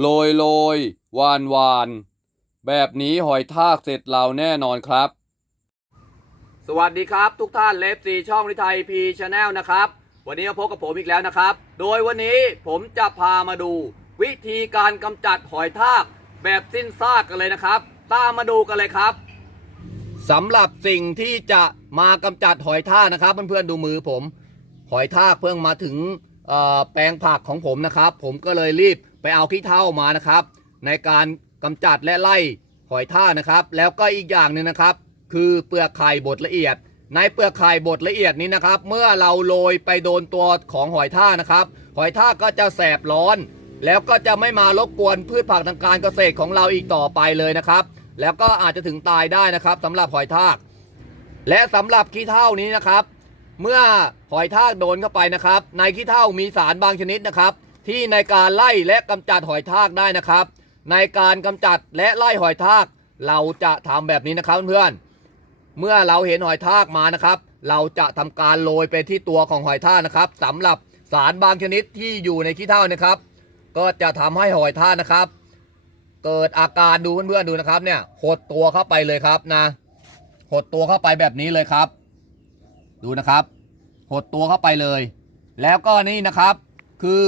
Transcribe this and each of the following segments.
โรยโรยวานวาน แบบนี้หอยทากเสร็จเราแน่นอนครับ สวัสดีครับทุกท่านเลฟซีช่องนิไทยพีชาแนลนะครับ วันนี้มาพบกับผมอีกแล้วนะครับ โดยวันนี้ผมจะพามาดู วิธีการกำจัดหอยทากแบบสิ้นซากกันเลยนะครับ ตามมาดูกันเลยครับสำหรับสิ่งที่จะมากำจัดหอยทากนะครับเพื่อนๆดูมือผม หอยทากเพิ่งมาถึงแปลงผักของผมนะครับ ผมก็เลยรีบ ไปเอาขี้เถ้ามานะครับ ในการกำจัดและไล่หอยท่านะครับ แล้วก็อีกอย่างหนึ่งนะครับ คือเปลือกไข่บดละเอียด ในเปลือกไข่บดละเอียดนี้นะครับ เมื่อเราโรยไปโดนตัวของหอยท่านะครับ หอยท่าก็จะแสบร้อน แล้วก็จะไม่มารบกวนพืชผักทางการเกษตรของเราอีกต่อไปเลยนะครับ แล้วก็อาจจะถึงตายได้นะครับสำหรับหอยทาก และสำหรับขี้เถ้านี้นะครับ เมื่อหอยทากโดนเข้าไปนะครับ ในขี้เถ้ามีสารบางชนิดนะครับ ที่ในการไล่และกำจัดหอยทากได้นะครับ ในการกำจัดและไล่หอยทาก เราจะทำแบบนี้นะครับเพื่อนเมื่อเราเห็นหอยทากมานะครับ เราจะทำการโรยไปที่ตัวของหอยทากนะครับสำหรับสารบางชนิดที่อยู่ในขี้เถ้านะครับ ก็จะทำให้หอยทากนะครับ เกิดอาการดูเพื่อนๆดูนะครับเนี่ยหดตัวเข้าไปเลยครับนะหดตัวเข้าไปแบบนี้เลยครับ ดูนะครับ หดตัวเข้าไปเลย แล้วก็นี่นะครับคือ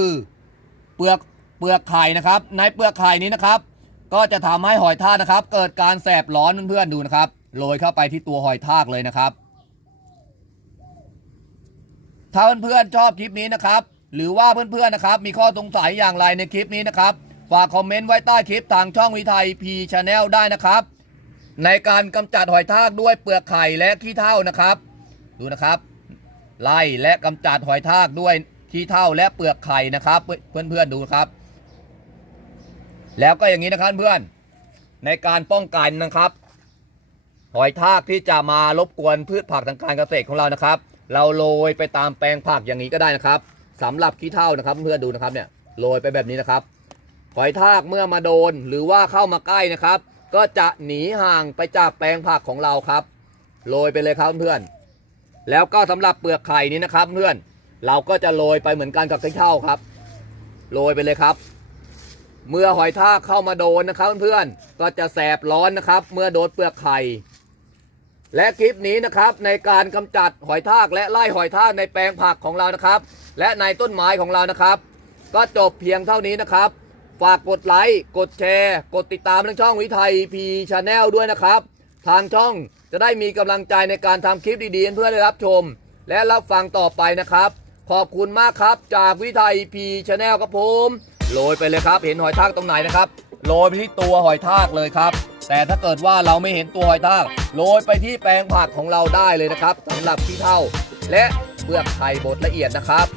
เปลือกเปลือกไข่นะครับ ในเปลือกไข่นี้นะครับ ก็จะทำให้หอยทากนะครับ เกิดการแสบร้อนเพื่อนๆดูนะครับโรยเข้าไปที่ตัวหอยทากเลยนะครับ ถ้าเพื่อนๆชอบคลิปนี้นะครับ หรือว่าเพื่อนๆนะครับ มีข้อสงสัยอย่างไรในคลิปนี้นะครับ ฝากคอมเมนต์ไว้ใต้คลิปทางช่องวิทัยพีชาแนลได้นะครับ ในการกำจัดหอยทากด้วยเปลือกไข่และขี้เถ้านะครับ ดูนะครับ ไล่และกำจัดหอยทากด้วย ขี้เถ้าและเปลือกไข่นะครับ เพื่อนๆดูนะครับ แล้วก็อย่างนี้นะครับเพื่อนในการป้องกันนะครับ หอยทากที่จะมารบกวนพืชผักทางการเกษตรของเรานะครับ เราโรยไปตามแปลงผักอย่างนี้ก็ได้นะครับสำหรับขี้เถ้านะครับเพื่อนๆดูนะครับเนี่ยโรยไปแบบนี้นะครับหอยทากเมื่อมาโดนหรือว่าเข้ามาใกล้นะครับ ก็จะหนีห่างไปจากแปลงผักของเราครับโรยไปเลยครับเพื่อนแล้วก็สำหรับเปลือกไข่นี้นะครับเพื่อน เราก็จะโรยไปเหมือนกันกับขี้เถ้าครับ โรยไปเลยครับ เมื่อหอยทากเข้ามาโดนนะครับเพื่อนๆ ก็จะแสบร้อนนะครับ เมื่อโดนเปลือกไข่ และคลิปนี้นะครับในการกำจัดหอยทากและไล่หอยทากในแปลงผักของเรานะครับ และในต้นไม้ของเรานะครับ ก็จบเพียงเท่านี้นะครับ ฝากกดไลค์ กดแชร์ กดติดตามทางช่องวิทัยพีชาแนลด้วยนะครับ ทางช่องจะได้มีกำลังใจในการทำคลิปดีๆเพื่อนได้รับชม และรับฟังต่อไปนะครับ ขอบคุณมากครับจากวิทยพีชาแนลครับผมโรยไปเลยครับ เห็นหอยทากตรงไหนนะครับโรยไปที่ตัวหอยทากเลยครับ แต่ถ้าเกิดว่าเราไม่เห็นตัวหอยทากโรยไปที่แปลงผักของเราได้เลยนะครับสำหรับพี่เท่า และเปลือกไข่บดละเอียดนะครับ